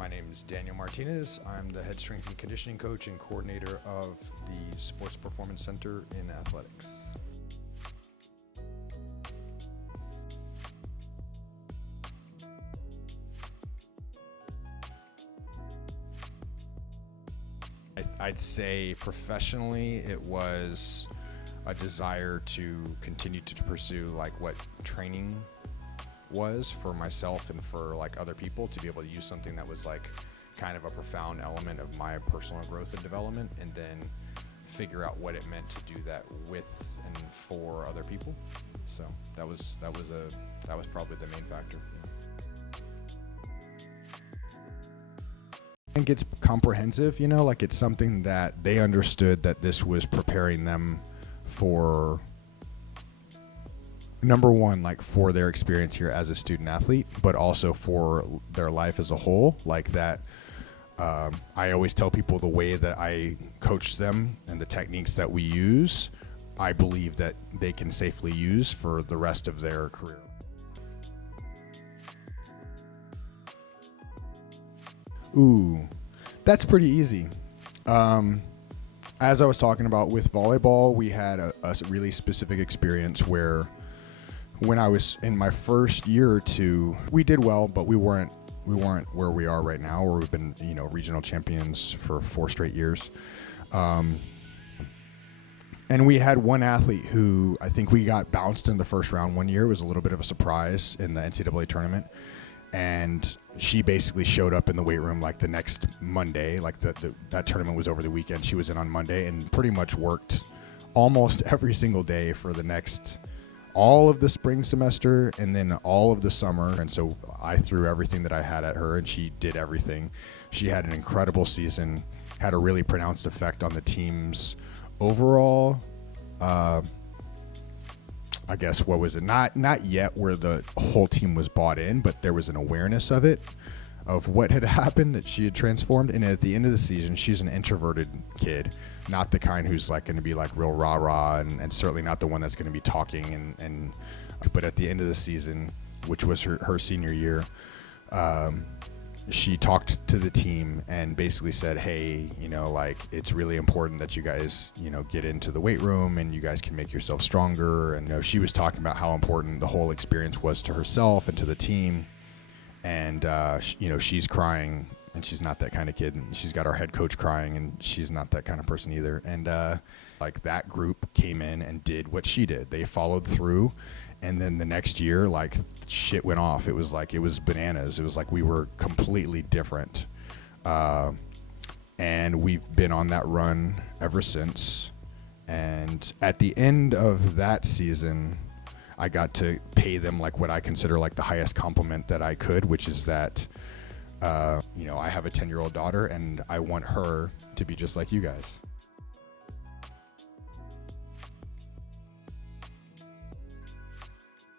My name is Daniel Martinez. I'm the head strength and conditioning coach and coordinator of the Sports Performance Center in athletics. I'd say professionally it was a desire to continue to pursue like what training was for myself and for like other people, to be able to use something that was like kind of a profound element of my personal growth and development, and then figure out what it meant to do that with and for other people. So that was probably the main factor. I think it's comprehensive, like it's something that they understood that this was preparing them for, number one, like for their experience here as a student athlete, but also for their life as a whole. Like that, I always tell people the way that I coach them and the techniques that we use, I believe that they can safely use for the rest of their career. Ooh, that's pretty easy. As I was talking about with volleyball, we had a really specific experience where when I was in my first year or two, we did well, but we weren't where we are right now, where we've been, regional champions for 4 straight years. And we had one athlete who I think we got bounced in the first round one year. It was a little bit of a surprise in the NCAA tournament. And she basically showed up in the weight room like the next Monday, like that tournament was over the weekend. She was in on Monday and pretty much worked almost every single day for the next, all of the spring semester and then all of the summer. And so I threw everything that I had at her and she did everything. She had an incredible season, had a really pronounced effect on the team's overall, I guess, what was it? Not yet where the whole team was bought in, but there was an awareness of it, of what had happened, that she had transformed. And at the end of the season, she's an introverted kid, not the kind who's like going to be like real rah-rah, and certainly not the one that's going to be talking. But at the end of the season, which was her senior year, she talked to the team and basically said, hey, like it's really important that you guys, get into the weight room and you guys can make yourself stronger. And she was talking about how important the whole experience was to herself and to the team. And, she's crying and she's not that kind of kid. And she's got our head coach crying and she's not that kind of person either. And like that group came in and did what she did. They followed through. And then the next year, like shit went off. It was bananas. It was like we were completely different. And we've been on that run ever since. And at the end of that season, I got to pay them like what I consider like the highest compliment that I could, which is that, I have a 10-year-old daughter and I want her to be just like you guys.